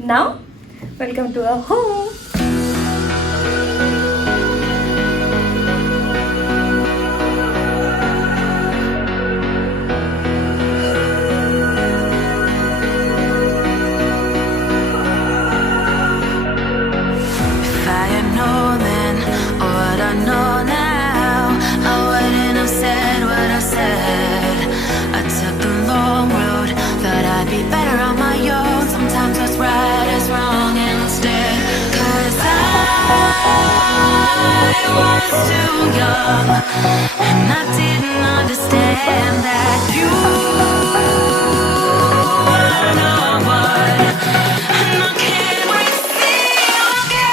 Now, welcome to our home. I was too young and I didn't understand that you are no one and I can't wait to see you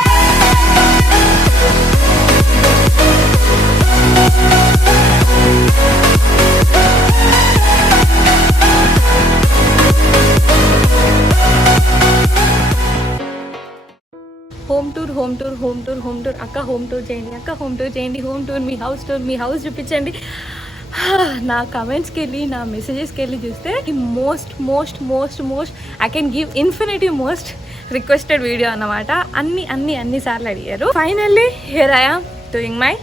home tour అక్క home tour చేయండి మీ house చూపించండి. నా కమెంట్స్కి వెళ్ళి నా మెసేజెస్కి వెళ్ళి చూస్తే most I can give infinitive most requested video అన్నమాట. అన్ని సార్లు అడిగారు. Finally here I am doing my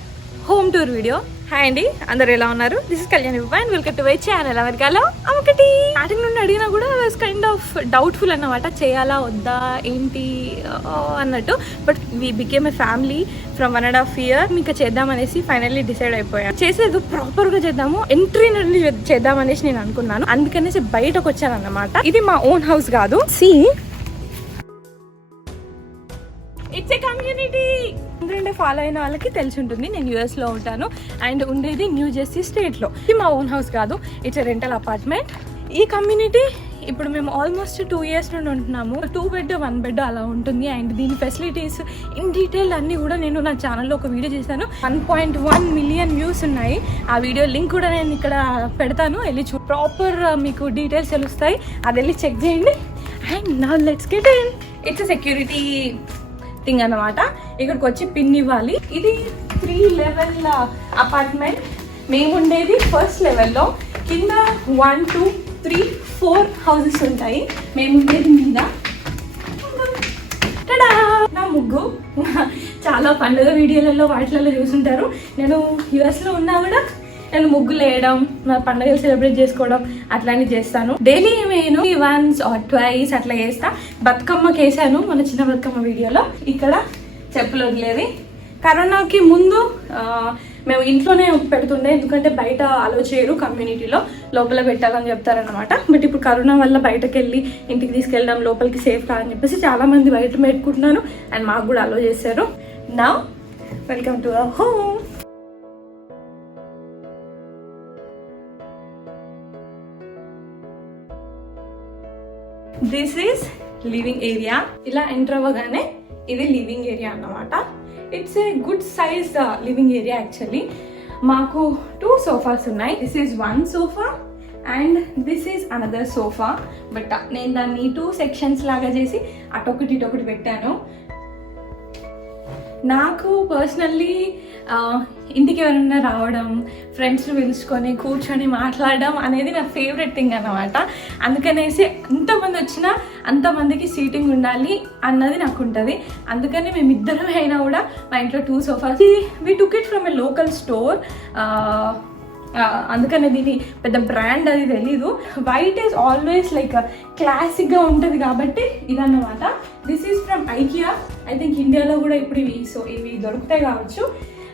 home tour video. Hi అండి, అందరు ఎలా ఉన్నారు? This is Kalyani and welcome to my channel అమెరికాలో ఒకటి. స్టార్టింగ్ నుండి అడిగినా కూడా కైండ్ ఆఫ్ డౌట్ఫుల్ అన్నమాట, చేయాలా వద్దా ఏంటి అన్నట్టు. But we became a family from 1.5 years. ఇంకా చేద్దామనేసి ఫైనల్లీ డిసైడ్ అయిపోయాను. చేసేది ప్రాపర్గా చేద్దాము, ఎంట్రీ నుండి చేద్దామనేసి నేను అనుకున్నాను. అందుకనేసి బయటకు వచ్చాను అన్నమాట. ఇది మా ఓన్ హౌస్ కాదు. It's a community. ఎందుకంటే ఫాలో అయిన వాళ్ళకి తెలిసి ఉంటుంది, నేను US లో ఉంటాను అండ్ ఉండేది న్యూ జెర్సీ స్టేట్లో. ఇది మా ఓన్ హౌస్ కాదు, ఇట్స్ ఏ రెంటల్ అపార్ట్మెంట్. ఈ కమ్యూనిటీ ఇప్పుడు మేము ఆల్మోస్ట్ 2 years నుండి ఉంటున్నాము. 2 bed 1 bed అలా ఉంటుంది. అండ్ దీని ఫెసిలిటీస్ ఇన్ డీటెయిల్ అన్నీ కూడా నేను నా ఛానల్లో ఒక వీడియో చేశాను. 1.1 million వ్యూస్ ఉన్నాయి. ఆ వీడియో లింక్ కూడా నేను ఇక్కడ పెడతాను, వెళ్ళి ప్రాపర్ మీకు డీటెయిల్స్ తెలుస్తాయి. అది వెళ్ళి చెక్ చేయండి. And now let's get in. It's security thing అన్నమాట. ఇక్కడికి వచ్చి పిన్ ఇవ్వాలి. ఇది 3 level అపార్ట్మెంట్. మేము ఉండేది ఫస్ట్ లెవెల్లో. కింద 1 2 3 4 హౌసెస్ ఉంటాయి. మేము ఉండేది మీద. నా ముగ్గు చాలా పండుగ వీడియోలలో వాటిలలో చూసుంటారు. నేను US లో ఉన్నా కూడా నేను ముగ్గులు వేయడం, నా పండుగలు సెలబ్రేట్ చేసుకోవడం అట్లాంటివి చేస్తాను. డైలీ నేను once or twice అట్లా చేస్తా. బతుకమ్మకి వేసాను మన చిన్న బతుకమ్మ వీడియోలో. ఇక్కడ చెప్పులు వదిలేది. కరోనాకి ముందు మేము ఇంట్లోనే పెడుతుండే, ఎందుకంటే బయట అలో చేయరు కమ్యూనిటీలో, లోపల పెట్టాలని చెప్తారనమాట. బట్ ఇప్పుడు కరోనా వల్ల బయటకు వెళ్ళి ఇంటికి తీసుకెళ్ళడం లోపలికి సేఫ్ కాదని చెప్పేసి చాలా మంది బయట పెట్టుకుంటున్నాను. అండ్ మాకు కూడా అలో చేశారు. Now welcome to our home. This is living area. ఇలా ఎంటర్ అవ్వగానే ఇది లివింగ్ ఏరియా అన్నమాట. It's a good size living area actually. మాకు 2 sofas ఉన్నాయి. This is 1 sofa and this is another sofa. But నేను దాన్ని 2 sections లాగా చేసి అటొకటి ఇటొకటి పెట్టాను. నాకు పర్సనల్లీ ఇంటికి ఎవరైనా రావడం, ఫ్రెండ్స్ని పిలుచుకొని కూర్చొని మాట్లాడడం అనేది నా ఫేవరెట్ థింగ్ అన్నమాట. అందుకనేసి ఎంతమంది వచ్చినా అంతమందికి సీటింగ్ ఉండాలి అన్నది నాకు ఉంటుంది. అందుకని మేమిద్దరం అయినా కూడా మా ఇంట్లో 2 sofas. We took it from a local store. అందుకనే దీని పెద్ద బ్రాండ్ అది తెలీదు. వైట్ ఈజ్ ఆల్వేస్ లైక్ క్లాసిక్గా ఉంటుంది కాబట్టి ఇదన్నమాట. This is from IKEA. I think ఇండియాలో కూడా ఇప్పుడు ఇవి దొరుకుతాయి కావచ్చు.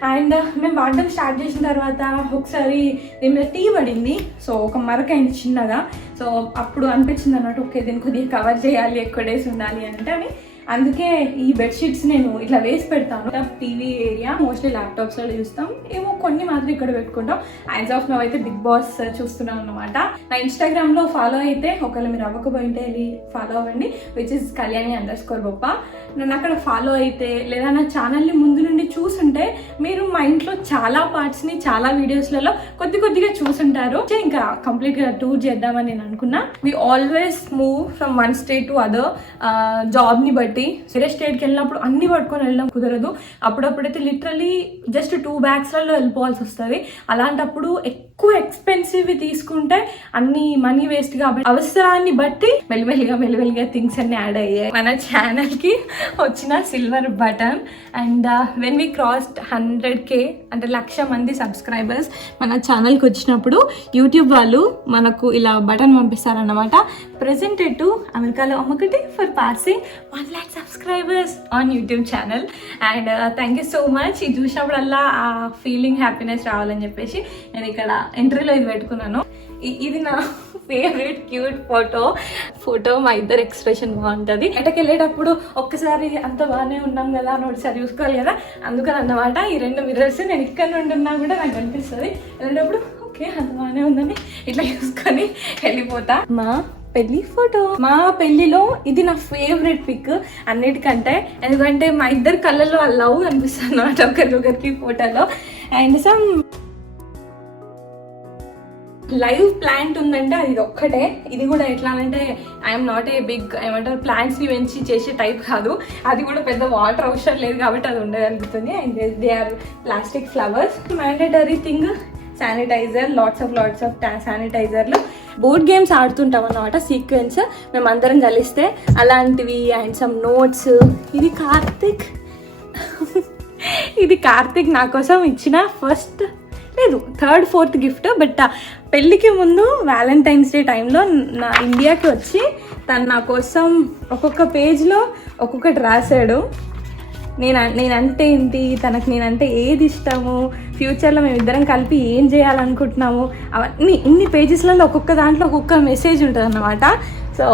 అండ్ మేము వాడడం స్టార్ట్ చేసిన తర్వాత ఒకసారి దీని మీద టీ పడింది. సో ఒక మరకైంది చిన్నగా. సో అప్పుడు అనిపించింది అన్నట్టు, ఓకే దీన్ని కొద్దిగా కవర్ చేయాలి, ఎక్కువ డేస్ ఉండాలి అని. అందుకే ఈ బెడ్షీట్స్ నేను ఇట్లా వేసి పెడతాను. టీవీ ఏరియా మోస్ట్లీ ల్యాప్టాప్స్లో చూస్తాం, ఏమో కొన్ని మాత్రం ఇక్కడ పెట్టుకుంటాం. యాజ్ ఆఫ్ నౌ అయితే బిగ్ బాస్ చూస్తున్నాం అన్నమాట. నా ఇన్స్టాగ్రామ్లో ఫాలో అయితే, ఒకవేళ మీరు అవ్వకపోయింటే వెళ్ళి ఫాలో అవ్వండి, విచ్ ఇస్ Kalyani_Boppa. నన్ను అక్కడ ఫాలో అయితే లేదా నా ఛానల్ని ముందు నుండి చూసుంటే మీరు మా ఇంట్లో చాలా పార్ట్స్ని చాలా వీడియోస్లలో కొద్దిగా చూసుంటారు. ఇంకా కంప్లీట్గా టూర్ చేద్దామని నేను అనుకున్నా. We always move from 1 state to other, జాబ్ని బట్టి ఒకటి. వేరే స్టేట్కి వెళ్ళినప్పుడు అన్ని పట్టుకొని వెళ్ళడం కుదరదు. అప్పుడప్పుడైతే లిటరలీ జస్ట్ 2 బ్యాగ్స్లలో వెళ్ళిపోవాల్సి వస్తుంది. అలాంటప్పుడు ఎక్కువ ఎక్స్పెన్సివ్ తీసుకుంటే అన్ని మనీ వేస్ట్. కాబట్టి అవసరాన్ని బట్టి మెల్లిమెల్లిగా థింగ్స్ అన్ని యాడ్ అయ్యాయి. మన ఛానల్ కి వచ్చిన silver button. And when we crossed 100K అంటే 1,00,000 మంది సబ్స్క్రైబర్స్ మన ఛానల్కి వచ్చినప్పుడు యూట్యూబ్ వాళ్ళు మనకు ఇలా బటన్ పంపిస్తారన్నమాట. ప్రెజెంటెడ్ టు అమెరికాలో అమ్మకటి for passing 1 lakh subscribers on YouTube channel. And thank you so much. ఇది చూసినప్పుడల్లా ఆ ఫీలింగ్ హ్యాపీనెస్ రావాలని చెప్పేసి నేను ఇక్కడ ఎంట్రీలో ఇది పెట్టుకున్నాను. ఇది నా ఫేవరెట్ క్యూట్ ఫోటో మా ఇద్దరు ఎక్స్ప్రెషన్ బాగుంటుంది. బయటకు వెళ్ళేటప్పుడు ఒక్కసారి అంత బాగానే ఉన్నాం కదా అని ఒకసారి చూసుకోవాలి కదా, అందుకని అన్నమాట. ఈ 2 మిర్రర్స్ నేను ఇక్కడ నుండి ఉన్నా కూడా నాకు అనిపిస్తుంది. వెళ్ళేటప్పుడు ఓకే అంత బాగానే ఉందని ఇట్లా చూసుకొని వెళ్ళిపోతా. మా పెళ్లి ఫోటో, మా పెళ్లిలో ఇది నా ఫేవరెట్ పిక్ అన్నిటికంటే. ఎందుకంటే మా ఇద్దరు కళ్ళల్లో ఆ లవ్ అనిపిస్తుంది అన్నమాట ఒకరికొకరికి ఫోటోలో. అండ్ సమ్ లైవ్ ప్లాంట్ ఉందంటే అది ఒక్కటే. ఇది కూడా ఎట్లా అంటే ఐఎమ్ నాట్ ఏ బిగ్ ఏమంటారు ప్లాంట్స్ ని పెంచి చేసే టైప్ కాదు. అది కూడా పెద్ద వాటర్ అవసరం లేదు కాబట్టి అది ఉండగలుగుతుంది. And they are plastic flowers. Mandatory thing sanitiser, lots of శానిటైజర్లు. బోర్డ్ గేమ్స్ ఆడుతుంటాం అన్నమాట సీక్వెన్స్ మేమందరం కలిస్తే, అలాంటివి. And some notes. ఇది కార్తిక్ నా కోసం ఇచ్చిన ఫస్ట్ లేదు 3rd 4th గిఫ్ట్. బట్ పెళ్ళికి ముందు వ్యాలంటైన్స్ డే టైంలో నా ఇండియాకి వచ్చి తను నా కోసం ఒక్కొక్క పేజ్లో ఒక్కొక్కటి రాశాడు. నేనంటే ఏంటి, తనకు నేనంటే ఏది ఇష్టము, ఫ్యూచర్లో మేమిద్దరం కలిపి ఏం చేయాలనుకుంటున్నాము, అవన్నీ ఇన్ని పేజెస్లలో ఒక్కొక్క దాంట్లో ఒక్కొక్క మెసేజ్ ఉంటుంది అన్నమాట. So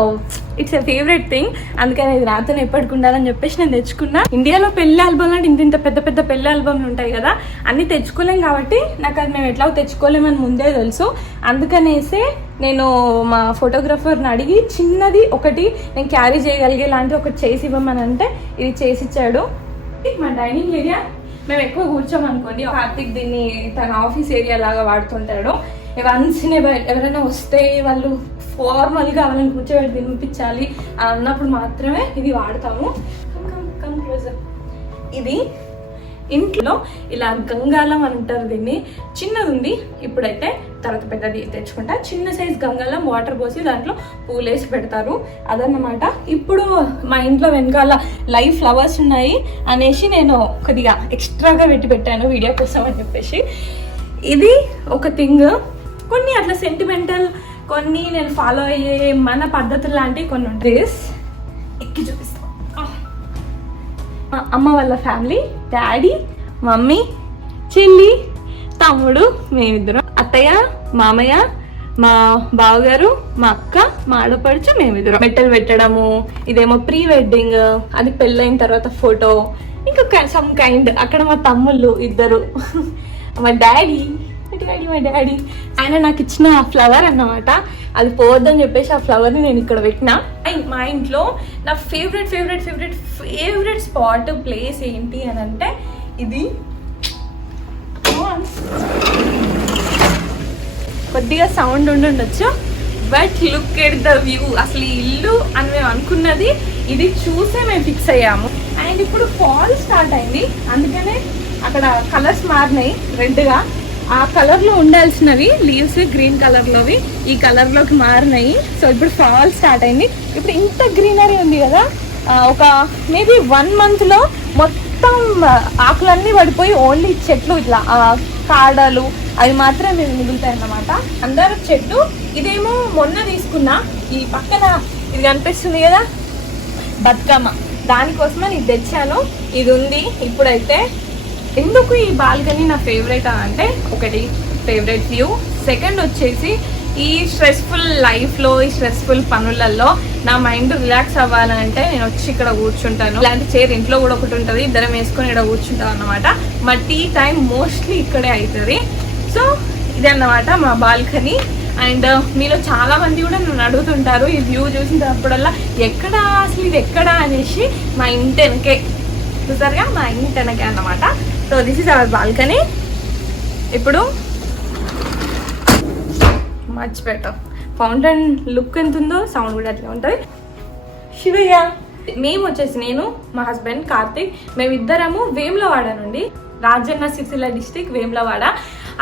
it's a favourite thing. అందుకని ఇది నాతో ఎప్పటికి ఉండాలని చెప్పేసి నేను తెచ్చుకున్నా. ఇండియాలో పెళ్లి ఆల్బమ్ అంటే ఇంత పెద్ద పెళ్లి ఆల్బమ్లు ఉంటాయి కదా, అన్ని తెచ్చుకోలేం కాబట్టి నాకు అది మేము ఎట్లా తెచ్చుకోలేమని ముందే తెలుసు. అందుకనేసే నేను మా ఫోటోగ్రఫర్ని అడిగి చిన్నది ఒకటి నేను క్యారీ చేయగలిగే లాంటి ఒకటి చేసి ఇవ్వమని అంటే ఇది చేసిచ్చాడు. మా డైనింగ్ ఏరియా మేము ఎక్కువ కూర్చోమనుకోండి, కార్తిక్ దీన్ని తన ఆఫీస్ ఏరియా లాగా వాడుతుంటాడు. వన్స్ ఎవరైనా వస్తే వాళ్ళు ఫార్మల్గా వాళ్ళని కూర్చోబెట్టి తినిపించాలి అన్నప్పుడు మాత్రమే ఇది వాడతాము. ఇది ఇంట్లో ఇలా గంగాళం అంటారు దీన్ని. చిన్నది ఉంది ఇప్పుడైతే, తర్వాత పెద్దది తెచ్చుకుంటా. చిన్న సైజ్ గంగాళం వాటర్ పోసి దాంట్లో పూలేసి పెడతారు అదన్నమాట. ఇప్పుడు మా ఇంట్లో వెనకాల లైవ్ ఫ్లవర్స్ ఉన్నాయి అనేసి నేను కొద్దిగా ఎక్స్ట్రాగా పెట్టాను వీడియో కోసం అని చెప్పేసి. ఇది ఒక థింగ్. కొన్ని అట్లా సెంటిమెంటల్, కొన్ని నేను ఫాలో అయ్యే మన పద్ధతులు లాంటివి కొన్ని ఉంటాయి. ఎక్కి చూపిస్తాను. అమ్మ వాళ్ళ ఫ్యామిలీ, డాడీ, మమ్మీ, చెల్లి, తమ్ముడు, మేమిద్దరం, అత్తయ్య, మామయ్య, మా బావగారు, మా అక్క, మా ఆడపడుచు, మేమిద్దరం. మెట్టలు పెట్టడము, ఇదేమో ప్రీ వెడ్డింగ్, అది పెళ్ళైన తర్వాత ఫోటో, ఇంకా సమ్ కైండ్. అక్కడ మా తమ్ముళ్ళు ఇద్దరు, మా డాడీ ఆయన నాకు ఇచ్చిన ఫ్లవర్ అన్నమాట. అది పోవద్దని చెప్పేసి ఆ ఫ్లవర్ని నేను ఇక్కడ పెట్టినా. మా ఇంట్లో నా ఫేవరెట్ స్పాట్ ప్లేస్ ఏంటి అని అంటే ఇది. కొద్దిగా సౌండ్ ఉండొచ్చు, but look at the view. అసలు ఈ ఇల్లు అని మేము అనుకున్నది ఇది చూసే మేము ఫిక్స్ అయ్యాము. అండ్ ఇప్పుడు ఫాల్ స్టార్ట్ అయింది, అందుకనే అక్కడ కలర్స్ మారినాయి రెడ్గా. ఆ కలర్లో ఉండాల్సినవి లీవ్స్ గ్రీన్ కలర్లోవి ఈ కలర్లోకి మారినాయి. సో ఇప్పుడు ఫాల్ స్టార్ట్ అయింది. ఇప్పుడు ఇంత గ్రీనరీ ఉంది కదా, ఒక మేబీ 1 monthలో మొత్తం ఆకులన్నీ పడిపోయి ఓన్లీ చెట్లు ఇట్లా కాడలు అవి మాత్రమే మిగులుతాయి అన్నమాట. అందరూ చెట్లు. ఇదేమో మొన్న తీసుకున్నా, ఈ పక్కన ఇది కనిపిస్తుంది కదా బతుకమ్మ, దానికోసమని ఇది తెచ్చాను. ఇది ఉంది ఇప్పుడైతే. ఎందుకు ఈ బాల్కనీ నా ఫేవరెట్ అంటే, ఒకటి ఫేవరెట్ వ్యూ, సెకండ్ వచ్చేసి ఈ స్ట్రెస్ఫుల్ లైఫ్లో, ఈ స్ట్రెస్ఫుల్ పనులలో నా మైండ్ రిలాక్స్ అవ్వాలంటే నేను వచ్చి ఇక్కడ కూర్చుంటాను. ఇలాంటి చైర్ ఇంట్లో కూడా ఒకటి ఉంటుంది, ఇద్దరం వేసుకొని ఇక్కడ కూర్చుంటాం అన్నమాట. మా టీ టైం మోస్ట్లీ ఇక్కడే అవుతుంది. సో ఇది అన్నమాట మా బాల్కనీ. అండ్ మీలో చాలా మంది కూడా నన్ను అడుగుతుంటారు ఈ వ్యూ చూసినప్పుడల్లా ఎక్కడ అసలు ఇది ఎక్కడ అనేసి. మా ఇంటి వెనకే చూసారుగా, మా ఇంటి వెనకే అన్నమాట. So this is our balcony. ఇప్పుడు మచ్ బెటర్. ఫౌంటైన్ లుక్ ఎంత ఉందో సౌండ్ కూడా అట్లా ఉంటుంది. శివయ్య మేము వచ్చేసి నేను, మా హస్బెండ్ కార్తిక్, మేమిద్దరము వేములవాడ నుండి, రాజన్న సిరిసిల్ల డిస్ట్రిక్ట్ వేములవాడ.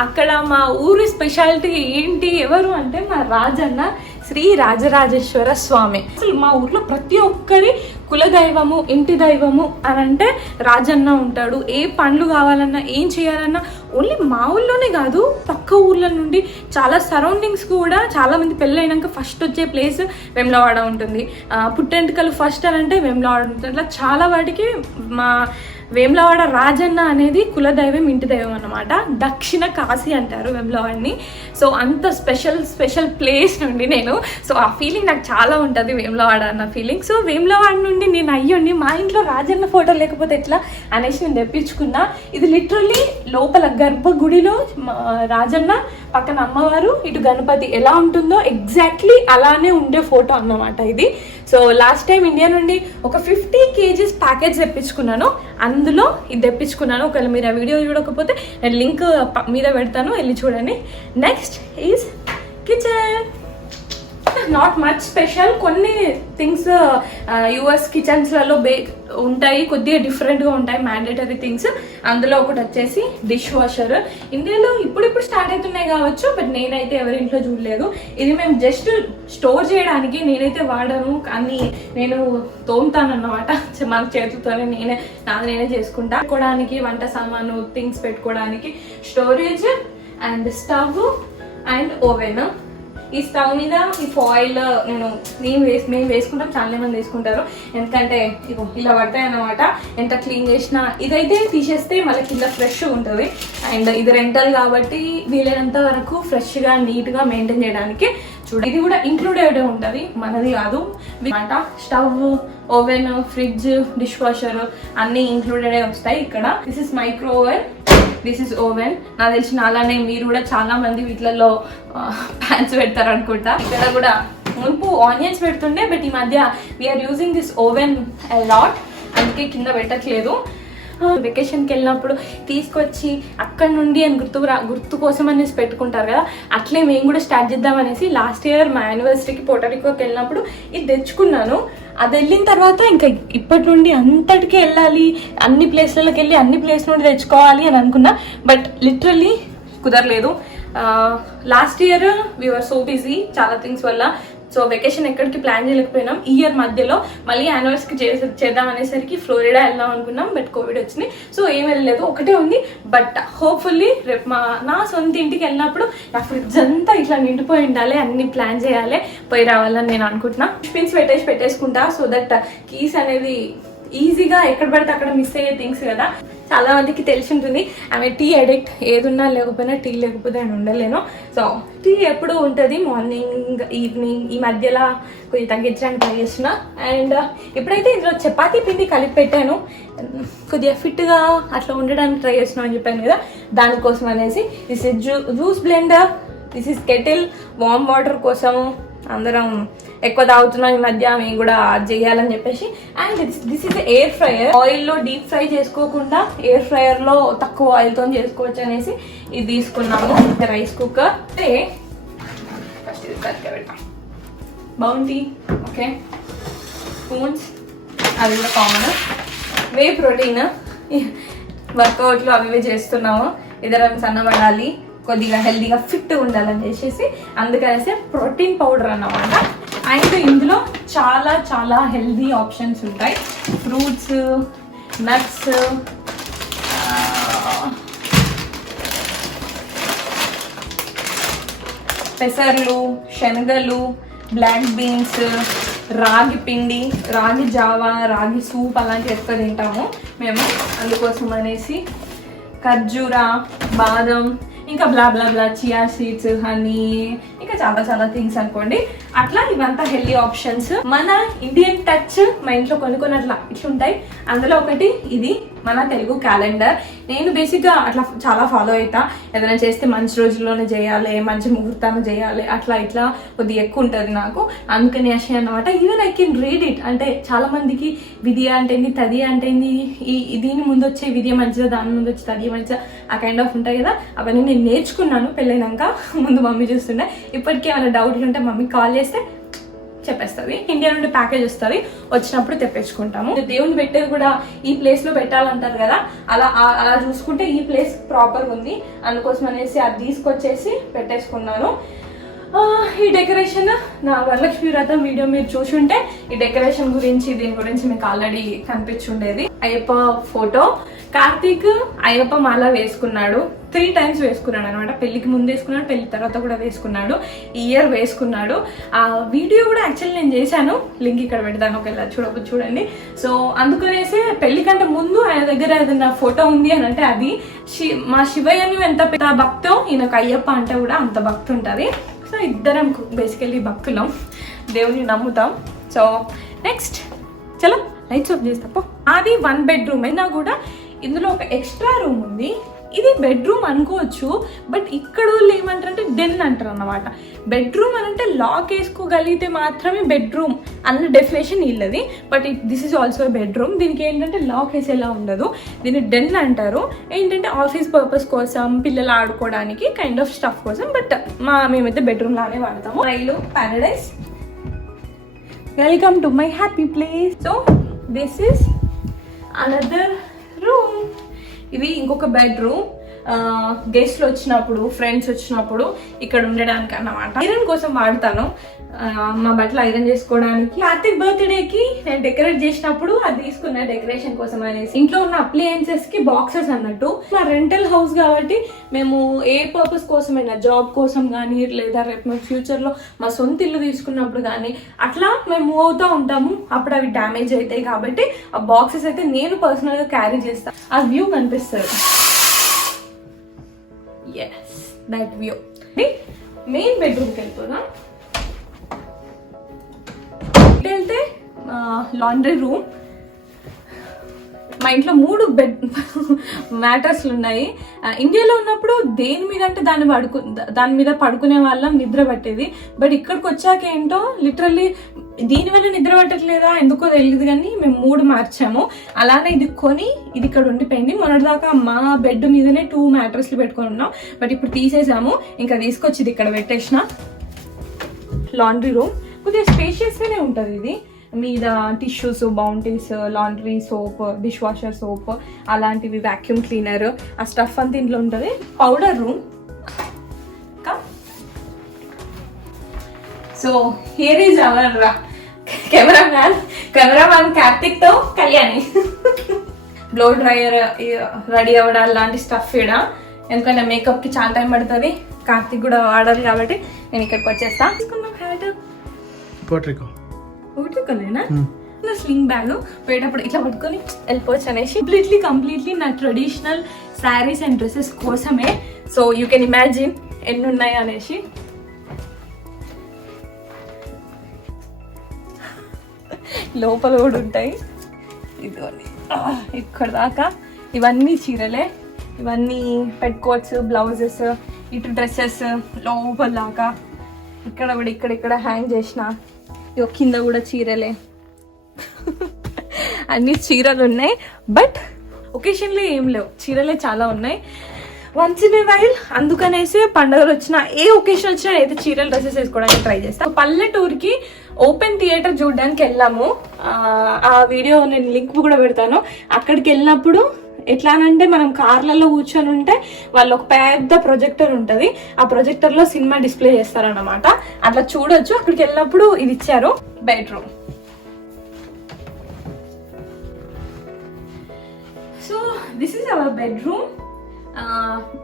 అక్కడ మా ఊరి స్పెషాలిటీ ఏంటి ఎవరు అంటే మా రాజన్న శ్రీ రాజరాజేశ్వర స్వామి. అసలు మా ఊర్లో ప్రతి ఒక్కరి కులదైవము, ఇంటి దైవము అని అంటే రాజన్న ఉంటాడు. ఏ పండ్లు కావాలన్నా, ఏం చేయాలన్నా ఓన్లీ మా ఊళ్ళోనే కాదు, పక్క ఊర్ల నుండి చాలా సరౌండింగ్స్ కూడా చాలా మంది పెళ్ళైనాక ఫస్ట్ వచ్చే ప్లేస్ వేములవాడ ఉంటుంది. పుట్టెంటుకలు ఫస్ట్ అని అంటే వేములవాడ ఉంటుంది. అట్లా చాలా వాటికి మా వేములవాడ రాజన్న అనేది కులదైవం, ఇంటి దైవం అన్నమాట. దక్షిణ కాశీ అంటారు వేములవాడని. సో అంత స్పెషల్ ప్లేస్ నుండి నేను, సో ఆ ఫీలింగ్ నాకు చాలా ఉంటుంది వేములవాడ అన్న ఫీలింగ్. సో వేములవాడ నుండి నేను అయ్యండి మా ఇంట్లో రాజన్న ఫోటో లేకపోతే ఎట్లా అనేసి నేను తెప్పించుకున్నా. ఇది లిటరల్లీ లోపల గర్భగుడిలో రాజన్న, పక్కన అమ్మవారు, ఇటు గణపతి ఎలా ఉంటుందో ఎగ్జాక్ట్లీ అలానే ఉండే ఫోటో అన్నమాట ఇది. సో లాస్ట్ టైం ఇండియా నుండి ఒక 50 kgs ప్యాకేజ్ తెప్పించుకున్నాను. అందులో ఇది తెప్పించుకున్నాను. ఒకవేళ మీరు ఆ వీడియో చూడకపోతే నేను లింక్ మీద పెడతాను, వెళ్ళి చూడండి. Next is kitchen. Not much special. కొన్ని థింగ్స్ యుఎస్ కిచెన్స్లలో ఉంటాయి, కొద్దిగా డిఫరెంట్గా ఉంటాయి, మ్యాండేటరీ థింగ్స్. అందులో ఒకటి వచ్చేసి డిష్ వాషర్. ఇండియాలో ఇప్పుడు స్టార్ట్ అవుతున్నాయి కావచ్చు, బట్ నేనైతే ఎవరి ఇంట్లో చూడలేదు. ఇది మేము జస్ట్ స్టోర్ చేయడానికి, నేనైతే వాడను, కానీ నేను తోముతాను అన్నమాట మన చేతులతోనే. నేనే చేసుకుంటా. పెట్టుకోవడానికి, వంట సామాను థింగ్స్ పెట్టుకోవడానికి storage and stove and oven. ఈ స్టవ్ మీద ఈ ఫాయిల్ మేము వేసుకుంటాం, చాలా మంది వేసుకుంటారు. ఎందుకంటే ఇగో ఇలా పడతాయి అన్నమాట. ఎంత క్లీన్ చేసినా ఇదైతే తీసేస్తే మళ్ళీ కింద ఫ్రెష్ ఉంటుంది. అండ్ ఇది రెంటల్ కాబట్టి వీలైనంత వరకు ఫ్రెష్గా నీట్గా మెయింటైన్ చేయడానికి చూడండి. ఇది కూడా ఇంక్లూడెడ్ ఉంటుంది, మనది కాదు అనమాట. Stove, oven, fridge, dish washer అన్నీ ఇంక్లూడెడ్ వస్తాయి ఇక్కడ. This is microwave, this is oven. నాకు తెలిసిన అలానే మీరు కూడా చాలా మంది వీటిలలో ప్యాన్స్ పెడతారు అనుకుంటా. ఇక్కడ కూడా మునుపు ఆనియన్స్ పెడుతుండే, బట్ ఈ మధ్య we're using this oven lot, అందుకే కింద పెట్టట్లేదు. వెకేషన్కి వెళ్ళినప్పుడు తీసుకొచ్చి అక్కడ నుండి అని గుర్తు కోసం అనేసి పెట్టుకుంటారు కదా, అట్లే మేము కూడా స్టార్ట్ చేద్దాం అనేసి లాస్ట్ ఇయర్ మా యానివర్సరీకి పోర్టరికోకి వెళ్ళినప్పుడు ఇది తెచ్చుకున్నాను. అది వెళ్ళిన తర్వాత ఇంకా ఇప్పటి నుండి అంతటికి వెళ్ళాలి, అన్ని ప్లేస్లకి వెళ్ళి అన్ని ప్లేస్ నుండి తెచ్చుకోవాలి అని అనుకున్నా, బట్ లిటరల్లీ కుదరలేదు. Last year we're so busy చాలా థింగ్స్ వల్ల. సో వెకేషన్ ఎక్కడికి ప్లాన్ చేయలేకపోయినాం. ఈ ఇయర్ మధ్యలో మళ్ళీ యానివర్సరీకి చేద్దాం అనేసరికి ఫ్లోరిడా వెళ్దాం అనుకున్నాం, బట్ కోవిడ్ వచ్చింది. సో ఏం వెళ్ళలేదు, ఒకటే ఉంది. బట్ హోప్ఫుల్లీ రేపు నా సొంత ఇంటికి వెళ్ళినప్పుడు నా ఫ్రిడ్జ్ అంతా ఇట్లా నిండిపోయి ఉండాలి, అన్ని ప్లాన్ చేయాలి, పోయి రావాలని నేను అనుకుంటున్నా. పిన్స్ పెట్టేసుకుంటా, సో దట్ కీస్ అనేది ఈజీగా ఎక్కడ పడితే అక్కడ మిస్ అయ్యే థింగ్స్ కదా. చాలా మందికి తెలిసి ఉంటుంది ఆమె టీ అడిక్ట్, ఏదున్నా లేకపోయినా టీ లేకపోతే నేను ఉండలేను. సో టీ ఎప్పుడు ఉంటుంది, మార్నింగ్ ఈవినింగ్. ఈ మధ్యలో కొద్దిగా తగ్గించడానికి ట్రై చేస్తున్నా. అండ్ ఇప్పుడైతే ఇందులో చపాతీ పిండి కలిపి పెట్టాను, కొద్దిగా ఫిట్గా అట్లా ఉండడానికి ట్రై చేస్తున్నాం అని చెప్పాను కదా, దానికోసం అనేసి. This is juice blender, this is kettle, warm water కోసము. అందరం ఎక్కువ తాగుతున్నాం ఈ మధ్య, మేము కూడా చేయాలని చెప్పేసి. And this is air fryer. ఆయిల్లో డీప్ ఫ్రై చేసుకోకుండా ఎయిర్ ఫ్రైయర్లో తక్కువ ఆయిల్తో చేసుకోవచ్చు అనేసి ఇది తీసుకున్నాము. రైస్ కుక్కర్, ఫస్ట్ ఇది పెడతాం. Bounty, okay. స్పూన్స్, అది కూడా కామన్. వే ప్రోటీన్, వర్కౌట్లు అవి చేస్తున్నాము, ఇద్దరం సన్నబడాలి, కొద్దిగా హెల్దీగా ఫిట్ ఉండాలని చేసేసి అందుకనేసి ప్రోటీన్ పౌడర్ అన్నమాట. అండ్ ఇందులో చాలా చాలా హెల్దీ ఆప్షన్స్ ఉంటాయి. ఫ్రూట్స్, నట్స్, పెసర్లు, శనగలు, బ్లాక్ బీన్స్, రాగి పిండి, రాగి జావా, రాగి సూప్ అలాంటివి ఎక్కువ తింటాము మేము, అందుకోసం అనేసి ఖర్జూరా, బాదం, ఇంకా బ్లా బ్లా బ్లా, చియా సీడ్స్, హనీ, ఇంకా చాలా చాలా థింగ్స్ అనుకోండి. అట్లా ఇవంతా హెల్దీ ఆప్షన్స్. మన ఇండియన్ టచ్ మా ఇంట్లో కొన్ని అట్లా ఇట్లుంటాయి. అందులో ఒకటి ఇది మన తెలుగు క్యాలెండర్. నేను బేసిక్గా అట్లా చాలా ఫాలో అవుతా. ఏదైనా చేస్తే మంచి రోజుల్లోనే చేయాలి, మంచి ముహూర్తాన్ని చేయాలి, అట్లా ఇట్లా కొద్దిగా ఎక్కువ ఉంటుంది నాకు, అందుకని అసలు అనమాట. Even I can read it. అంటే చాలా మందికి విద్య అంటే ఏంది, తదియ అంటే ఏంది, దీని ముందు వచ్చే విద్య మంచిదా, దాని ముందు వచ్చే తదియ మంచిదా, ఆ కైండ్ ఆఫ్ ఉంటాయి కదా, అవన్నీ నేను నేర్చుకున్నాను పెళ్ళైనాక. ముందు మమ్మీ చూస్తుండే. ఇప్పటికీ ఏమైనా డౌట్లు ఉంటే మమ్మీ కాల్ చేస్తే చెప్పేస్తుంది. ఇండియా నుండి ప్యాకేజ్ వస్తుంది, వచ్చినప్పుడు తెప్పించుకుంటాము. దేవుని పెట్టేది కూడా ఈ ప్లేస్ లో పెట్టాలంటారు కదా, అలా చూసుకుంటే ఈ ప్లేస్ ప్రాపర్ ఉంది, అందుకోసం అనేసి అది తీసుకొచ్చేసి పెట్టేసుకున్నాను. ఈ డెకరేషన్ నా వరలక్ష్మి వ్రతం వీడియో మీరు చూసుంటే ఈ డెకరేషన్ గురించి దీని గురించి మీకు ఆల్రెడీ కనిపించుండేది. అయ్యప్ప ఫోటో, కార్తీక్ అయ్యప్ప మాల వేసుకున్నాడు, 3 times వేసుకున్నాడు అనమాట. పెళ్లికి ముందు వేసుకున్నాడు, పెళ్లి తర్వాత కూడా వేసుకున్నాడు, ఈ ఇయర్ వేసుకున్నాడు. ఆ వీడియో కూడా యాక్చువల్లీ నేను చేశాను, లింక్ ఇక్కడ పెడతాను, ఒకవేళ చూడండి. సో అందుకనేసి పెళ్లి కంటే ముందు ఆయన దగ్గర ఏదైనా ఫోటో ఉంది అని అంటే అది మా శివయ్యని ఎంత పెద్ద భక్తో ఈయనకు అయ్యప్ప అంటే కూడా అంత భక్తి ఉంటుంది. సో ఇద్దరం బేసికల్లీ భక్తులం, దేవుని నమ్ముతాం. సో నెక్స్ట్ చలో లైట్స్ ఆఫ్ చేస్తాపో. అది 1 bedroom అయినా కూడా ఇందులో ఒక ఎక్స్ట్రా రూమ్ ఉంది. ఇది బెడ్రూమ్ అనుకోవచ్చు, బట్ ఇక్కడ వాళ్ళు ఏమంటారంటే డెన్ అంటారు అన్నమాట. బెడ్రూమ్ అని అంటే లాక్ వేసుకోగలిగితే మాత్రమే బెడ్రూమ్ అన్న డెఫినేషన్ వీళ్ళది. But this is also bedroom. దీనికి ఏంటంటే లాక్ వేసేలా ఉండదు, దీన్ని డెన్ అంటారు. ఏంటంటే ఆఫీస్ పర్పస్ కోసం, పిల్లలు ఆడుకోవడానికి కైండ్ ఆఫ్ స్టఫ్ కోసం. బట్ మేమైతే బెడ్రూమ్ లానే వాడతాము. Rail paradise, welcome to my happy place. So this is another room. ఇది ఇంకొక బెడ్రూమ్, గెస్ట్లు వచ్చినప్పుడు, ఫ్రెండ్స్ వచ్చినప్పుడు ఇక్కడ ఉండడానికి అన్నమాట. ఐరన్ కోసం వాడతాను, మా బట్టలు ఐరన్ చేసుకోవడానికి. కార్తీక్ బర్త్డేకి నేను డెకరేట్ చేసినప్పుడు అది తీసుకున్నా డెకరేషన్ కోసం అనేసి. ఇంట్లో ఉన్న అప్లయన్సెస్ కి బాక్సెస్ అన్నట్టు. మా రెంటల్ హౌస్ కాబట్టి మేము ఏ పర్పస్ కోసమైనా, జాబ్ కోసం కానీ, లేదా రేపు మేము ఫ్యూచర్ లో మా సొంత ఇల్లు తీసుకున్నప్పుడు కానీ అట్లా మేము మూవ్ అవుతూ ఉంటాము. అప్పుడు అవి డ్యామేజ్ అవుతాయి కాబట్టి ఆ బాక్సెస్ అయితే నేను పర్సనల్ గా క్యారీ చేస్తాను. ఆ వ్యూ కనిపిస్తుంది, ఎస్ దట్ వ్యూ. మెయిన్ బెడ్రూమ్కి వెళ్తున్నా. వెళ్తే లాండ్రీ రూమ్. మా ఇంట్లో 3 బెడ్ మ్యాటర్స్లు ఉన్నాయి. ఇండియాలో ఉన్నప్పుడు దేని మీద అంటే దాని మీద పడుకునే వాళ్ళం, నిద్ర పట్టేది. బట్ ఇక్కడికి వచ్చాక ఏంటో లిటరల్లీ దీనివల్ల నిద్ర పట్టట్లేదా ఎందుకో తెలియదు కానీ మేము 3 మార్చాము. అలానే ఇది కొని ఇది ఇక్కడ ఉండిపోయింది. మొన్నటిదాకా మా బెడ్ మీదనే 2 మ్యాట్రెస్లు పెట్టుకొని ఉన్నాం, బట్ ఇప్పుడు తీసేసాము. ఇంకా తీసుకొచ్చి ఇది ఇక్కడ పెట్టేసిన. లాండ్రీ రూమ్ కొద్దిగా స్పేషియస్గానే ఉంటుంది. ఇది మీద tissues, Bounties, laundry soap, dishwasher soap, అలాంటివి, వ్యాక్యూమ్ క్లీనర్, ఆ స్టఫ్ అంతా ఇంట్లో ఉంటుంది. Powder room. So here is our cameraman Karthik తో కళ్యాణి. బ్లో డ్రైయర్, రెడీ అవ్వడాలు లాంటి స్టఫ్ ఇక్కడ. ఎందుకంటే మేకప్ కి చాలా టైం పడుతుంది, కార్తిక్ కూడా వాడాలి కాబట్టి నేను ఇక్కడికి వచ్చేస్తా. ఒకటికొనేనా నా స్లింగ్ బ్యాగ్ పోయేటప్పుడు ఇట్లా పట్టుకొని వెళ్ళిపోవచ్చు అనేసి. కంప్లీట్లీ నా ట్రెడిషనల్ శారీస్ అండ్ డ్రెస్సెస్ కోసమే. సో యూ కెన్ ఇమాజిన్ ఎన్ని ఉన్నాయి అనేసి. లోపల కూడా ఉంటాయి. ఇదిగోండి ఇక్కడ దాకా ఇవన్నీ చీరలే, ఇవన్నీ పెట్టుకోవచ్చు. బ్లౌజెస్, ఇటు డ్రెస్సెస్ లోపల దాకా. ఇక్కడ కూడా ఇక్కడ హ్యాంగ్ చేసిన. కింద కూడా చీరలే, అన్ని చీరలు ఉన్నాయి. బట్ ఒకేషన్లీ ఏం లేవు, చీరలే చాలా ఉన్నాయి. వన్స్ ఇన్ ఏ వైల్ అందుకనేసి పండుగలు వచ్చినా, ఏ ఒకేషన్ వచ్చినా అయితే చీరలు డ్రెస్సెస్ వేసుకోవడానికి ట్రై చేస్తాను. పల్లెటూరుకి ఓపెన్ థియేటర్ చూడడానికి వెళ్ళాము. ఆ వీడియో నేను లింక్ కూడా పెడతాను. అక్కడికి వెళ్ళినప్పుడు ఎట్లానంటే మనం కార్లలో కూర్చొని ఉంటే వాళ్ళు ఒక పెద్ద ప్రొజెక్టర్ ఉంటుంది, ఆ ప్రొజెక్టర్ లో సినిమా డిస్ప్లే చేస్తారన్నమాట. అట్లా చూడొచ్చు. అక్కడికి వెళ్ళినప్పుడు ఇది ఇచ్చారు. Bedroom. So this is our bedroom.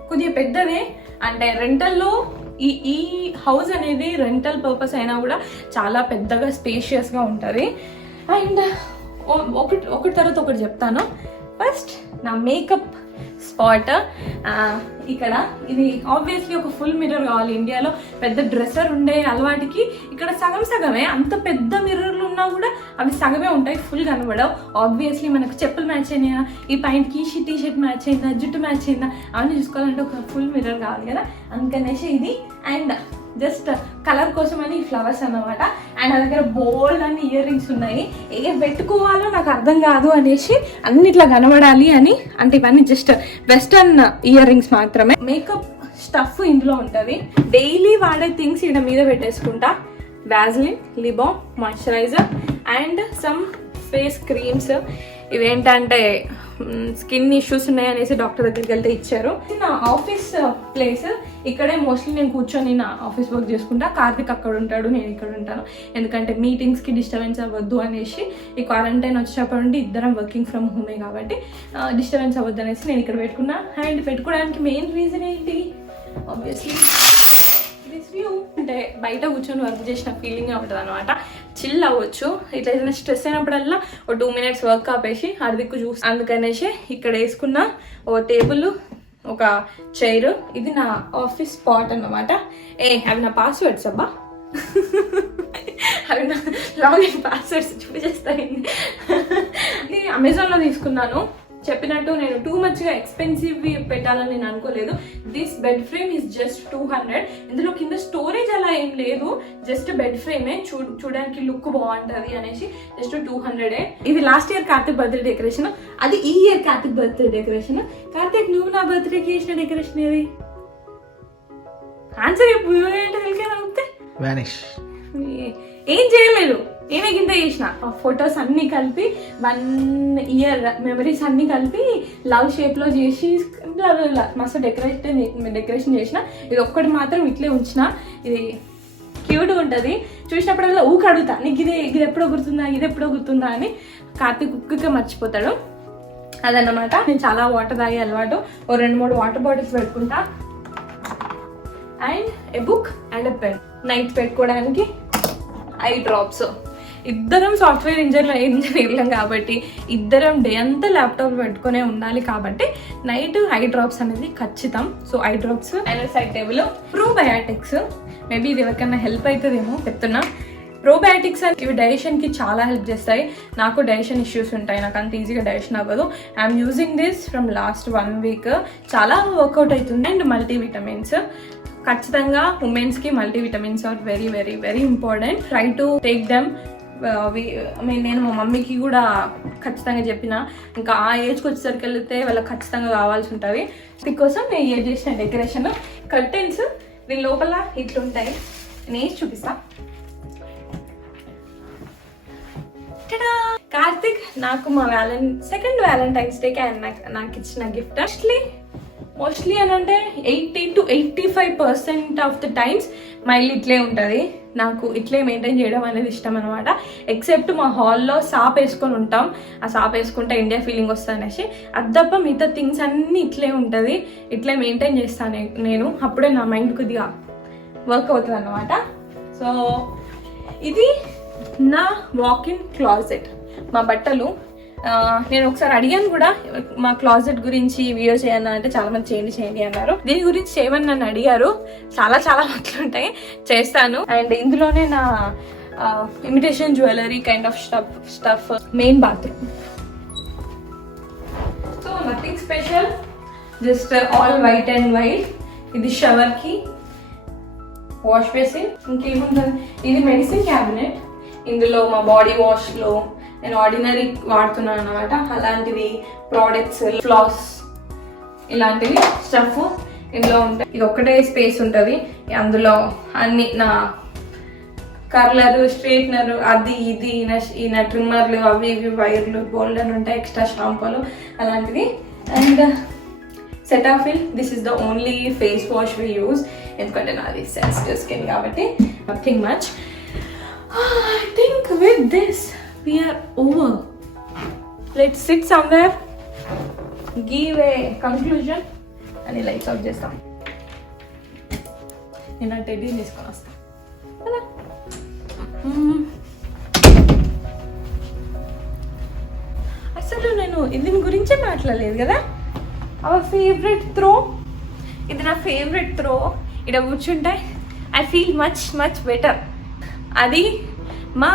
కొద్దిగా పెద్దదే, అంటే రెంటల్లో ఈ హౌస్ అనేది రెంటల్ పర్పస్ అయినా కూడా చాలా పెద్దగా స్పేషియస్ గా ఉంటుంది. అండ్ ఒకటి తర్వాత ఒకటి చెప్తాను. ఫస్ట్ నా మేకప్ స్పాట్. ఇక్కడ ఇది ఆబ్వియస్లీ ఒక ఫుల్ మిర్రర్ కావాలి. ఇండియాలో పెద్ద డ్రెస్సర్ ఉండే అలవాటికి ఇక్కడ సగమే. అంత పెద్ద మిర్రర్లు ఉన్నా కూడా అవి సగమే ఉంటాయి, ఫుల్ కనబడవు. ఆబ్వియస్లీ మనకు చెప్పులు మ్యాచ్ అయినా, ఈ ప్యాంట్కి టీ షర్ట్ మ్యాచ్ అయిందా, జుట్టు మ్యాచ్ అయిందా అవన్నీ చూసుకోవాలంటే ఒక ఫుల్ మిర్రర్ కావాలి కదా, అందుకనేసి ఇది. అండ్ జస్ట్ కలర్ కోసం అని ఫ్లవర్స్ అన్నమాట. అండ్ నా దగ్గర బోల్డ్ అన్ని ఇయర్ రింగ్స్ ఉన్నాయి. ఏ పెట్టుకోవాలో నాకు అర్థం కాదు అనేసి అన్నిట్లా కనబడాలి అని. అంటే ఇవన్నీ జస్ట్ వెస్టర్న్ ఇయర్ రింగ్స్ మాత్రమే. మేకప్ స్టఫ్ ఇందులో ఉంటుంది. డైలీ వాడే థింగ్స్ ఇక్కడ మీద పెట్టేసుకుంటా. Vaseline lip balm moisturiser and some face creams. ఇవేంటంటే స్కిన్ ఇష్యూస్ ఉన్నాయనేసి డాక్టర్ దగ్గరికి వెళ్తే ఇచ్చారు. నా ఆఫీస్ ప్లేస్ ఇక్కడే మోస్ట్లీ నేను కూర్చొని నా ఆఫీస్ వర్క్ చేసుకుంటా. కార్తిక్ అక్కడ ఉంటాడు, నేను ఇక్కడ ఉంటాను. ఎందుకంటే మీటింగ్స్కి డిస్టర్బెన్స్ అవ్వద్దు అనేసి ఈ క్వారంటైన్ వచ్చినప్పటి నుండి ఇద్దరం వర్కింగ్ ఫ్రమ్ హోమే కాబట్టి డిస్టర్బెన్స్ అవ్వద్దు అనేసి నేను ఇక్కడ పెట్టుకున్నా. అండ్ పెట్టుకోవడానికి మెయిన్ రీజన్ ఏంటి, ఆబ్వియస్లీ దిస్ వ్యూ. అంటే బయట కూర్చొని వర్క్ చేసిన ఫీలింగ్ ఉంటుంది అనమాట. చిల్ అవ్వచ్చు. ఇట్లా ఏదైనా స్ట్రెస్ అయినప్పుడల్లా ఒక 2 minutes వర్క్ ఆపేసి హార్దిక్ చూసి అందుకనేసి ఇక్కడ వేసుకున్న ఒక టేబుల్, ఒక చైర్. ఇది నా ఆఫీస్ స్పాట్ అన్నమాట. అవి నా పాస్వర్డ్స్ అబ్బా, అవి నా లాగిన్ పాస్వర్డ్స్ చూపిస్తాయి. ఇది అమెజాన్లో తీసుకున్నాను. చెప్పినట్టు నేను టూ మచ్గా ఎక్స్పెన్సివ్ పెట్టాలని నేను అనుకోలేదు. This bed frame is just 200. ఇందులో కింద స్టోరేజ్ అలా ఏం లేదు, జస్ట్ బెడ్ ఫ్రేమే. చూడడానికి లుక్ బాగుంటుంది అనేసి జస్ట్ 200. ఇది last year Karthik birthday decoration, అది ఈ year Karthik birthday decoration. Karthik నువ్వు నా బర్త్డేకి చేసిన డెకరేషన్ ఏది? ఆన్సర్ చెప్పు. ఏంటో తెలికే వానిష్. ఏం చేయలేదు, నేనే కింద చేసిన. ఫొటోస్ అన్ని కలిపి 1 year మెమరీస్ అన్ని కలిపి లవ్ షేప్ లో చేసి మస్తు డెకరేషన్ చేసిన. ఇది ఒక్కటి మాత్రం ఇట్లే ఉంచిన. ఇది క్యూట్ ఉంటుంది. చూసినప్పుడల్లా అడుగుతా, నీకు ఇది ఎప్పుడో గుర్తుందా అని. కార్తీక్ కుక్కగా మర్చిపోతాడు. అదన్నమాట. నేను చాలా వాటర్ తాగే అలవాటు. ఓ 2-3 వాటర్ బాటిల్స్ పెట్టుకుంటా. And A book and a pen. Night పెట్టుకోవడానికి ఐ డ్రాప్స్. ఇద్దరం సాఫ్ట్వేర్ ఇంజనీర్లం కాబట్టి ఇద్దరం డే అంతా ల్యాప్టాప్ పెట్టుకునే ఉండాలి కాబట్టి నైట్ ఐ డ్రాప్స్ అనేది ఖచ్చితం. So eye drops and side table. Probiotics, maybe ఇది ఎవరికైనా హెల్ప్ అవుతుందేమో చెప్తున్నా. ప్రోబయాటిక్స్ అని ఇవి డైజెషన్కి చాలా హెల్ప్ చేస్తాయి. నాకు డైజెషన్ ఇష్యూస్ ఉంటాయి, నాకు అంత ఈజీగా డైజెషన్ అవ్వదు. I'm using this from last 1 week. చాలా వర్కౌట్ అవుతుంది. అండ్ మల్టీవిటమిన్స్ ఖచ్చితంగా ఉమెన్స్కి multivitamins are very very very important. Try to take them. నేను మా మమ్మీకి కూడా ఖచ్చితంగా చెప్పిన, ఇంకా ఆ ఏజ్కి వచ్చేసరికి వెళ్తే వాళ్ళకి ఖచ్చితంగా కావాల్సి ఉంటుంది. దీనికోసం నేను ఏం చేసిన డెకరేషన్ కర్టెన్స్. దీని లోపల ఇట్లుంటాయి, నేను చూపిస్తా. కార్తిక్ నాకు మా సెకండ్ వ్యాలంటైన్స్ డేకి ఆయన నాకు ఇచ్చిన గిఫ్ట్. మోస్ట్లీ అని అంటే 80 to 85% ఆఫ్ ద టైమ్స్ మా ఇల్లు ఇట్లే ఉంటుంది. నాకు ఇట్లే మెయింటైన్ చేయడం అనేది ఇష్టం అనమాట. ఎక్సెప్ట్ మా హాల్లో సాప్ వేసుకొని ఉంటాం. ఆ సాప్ వేసుకుంటే ఇండియా ఫీలింగ్ వస్తుంది అనేసి. అది తప్ప మిగతా థింగ్స్ అన్నీ ఇట్లే ఉంటుంది. ఇట్లే మెయింటైన్ చేస్తాను నేను. అప్పుడే నా మైండ్ కొద్దిగా వర్క్ అవుతుంది అనమాట. సో ఇది నా వాక్-ఇన్ క్లాజెట్. మా బట్టలు నేను ఒకసారి అడిగాను కూడా, మా క్లాజెట్ గురించి వీడియో చేయన్నా అంటే చాలా మంది చేయండి అన్నారు. దీని గురించి చేయమని నన్ను అడిగారు. చాలా బట్టలు ఉంటాయి, చేస్తాను. అండ్ ఇందులోనే నా imitation jewellery kind of stuff. Main bathroom. So nothing special, just all white and white. ఇది షవర్ కి, వాష్ బేసిన్. ఇంకేముంటుంది, ఇది మెడిసిన్ క్యాబినెట్. ఇందులో మా బాడీ వాష్లో నేను ఆర్డినరీ వాడుతున్నాను అనమాట. అలాంటివి ప్రోడక్ట్స్, ఫ్లాస్, ఇలాంటివి స్టఫ్ ఇందులో ఉంటాయి. ఇది ఒక్కటే స్పేస్ ఉంటుంది. అందులో అన్ని నా కర్లర్, స్ట్రైట్నర్, అది ఇది ఈయన ట్రిమ్మర్లు, అవి ఇవి వైర్లు, గోల్డెన్ ఉంటాయి, ఎక్స్ట్రా షాంపూలు అలాంటివి. And Cetaphil, this is the only face wash we use. ఎందుకంటే నాది సెన్సిటివ్ స్కిన్ కాబట్టి. Nothing much. I think with this we are over. Let's sit somewhere, give a conclusion and lights out చేస్తాం. నేను ఆ teddy తీసుకొని వస్తాను కదా. అసలు నేను దీని గురించే మాట్లాడలేదు కదా. Our favourite throw. ఇది నా ఫేవరెట్ త్రో. ఇక్కడ కూర్చుంటే ఐ ఫీల్ మచ్ బెటర్. అది మా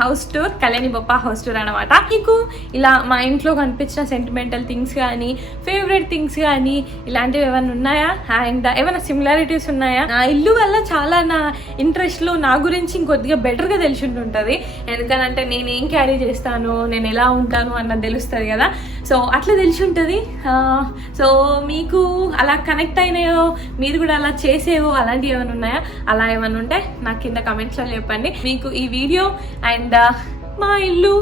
హౌస్ టూర్, కళ్యాణి బొప్ప హౌస్ టూర్ అనమాట. మీకు ఇలా మా ఇంట్లో కనిపించిన సెంటిమెంటల్ థింగ్స్ కానీ, ఫేవరెట్ థింగ్స్ కానీ ఇలాంటివి ఏమైనా ఉన్నాయా? అండ్ ఏమైనా సిమిలారిటీస్ ఉన్నాయా? నా ఇల్లు వల్ల చాలా నా ఇంట్రెస్ట్లో నా గురించి ఇంకొద్దిగా బెటర్గా తెలిసి ఉంటుంది. ఎందుకనంటే నేను ఏం క్యారీ చేస్తాను, నేను ఎలా ఉంటాను అన్నది తెలుస్తుంది కదా. సో అట్లా తెలిసి ఉంటుంది. సో మీకు అలా కనెక్ట్ అయినాయో, మీరు కూడా అలా చేసేవో అలాంటివి ఏమైనా ఉన్నాయా? అలా ఏమైనా ఉంటే నాకు కింద కమెంట్స్లో చెప్పండి. మీకు ఈ వీడియో అండ్ మా ఇల్లు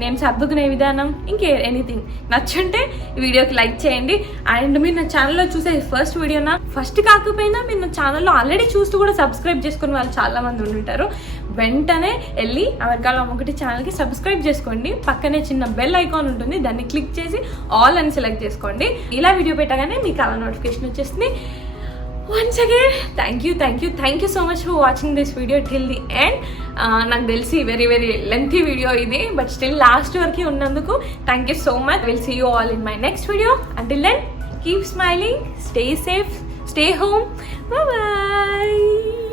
నేను సర్దుకునే విధానం ఇంకే ఎనీథింగ్ నచ్చుంటే ఈ వీడియోకి లైక్ చేయండి. అండ్ మీరు నా ఛానల్లో చూసే ఫస్ట్ వీడియోనా, ఫస్ట్ కాకపోయినా మీరు నా ఛానల్లో ఆల్రెడీ చూస్తూ కూడా సబ్స్క్రైబ్ చేసుకుని వాళ్ళు చాలా మంది ఉంటుంటారు. వెంటనే వెళ్ళి అమెరికాలో ఒకటి ఛానల్కి సబ్స్క్రైబ్ చేసుకోండి. పక్కనే చిన్న బెల్ ఐకాన్ ఉంటుంది, దాన్ని క్లిక్ చేసి ఆల్ అని సెలెక్ట్ చేసుకోండి. ఇలా వీడియో పెట్టగానే మీకు అలా నోటిఫికేషన్ వచ్చేస్తుంది. Once again, thank you so much for watching this video till the end. నాకు తెలిసి very lengthy video ఇది, but still last వరకు ఉన్నందుకు thank you so much. We'll see you all in my next video. Until then, keep smiling, stay safe, stay home. Bye bye.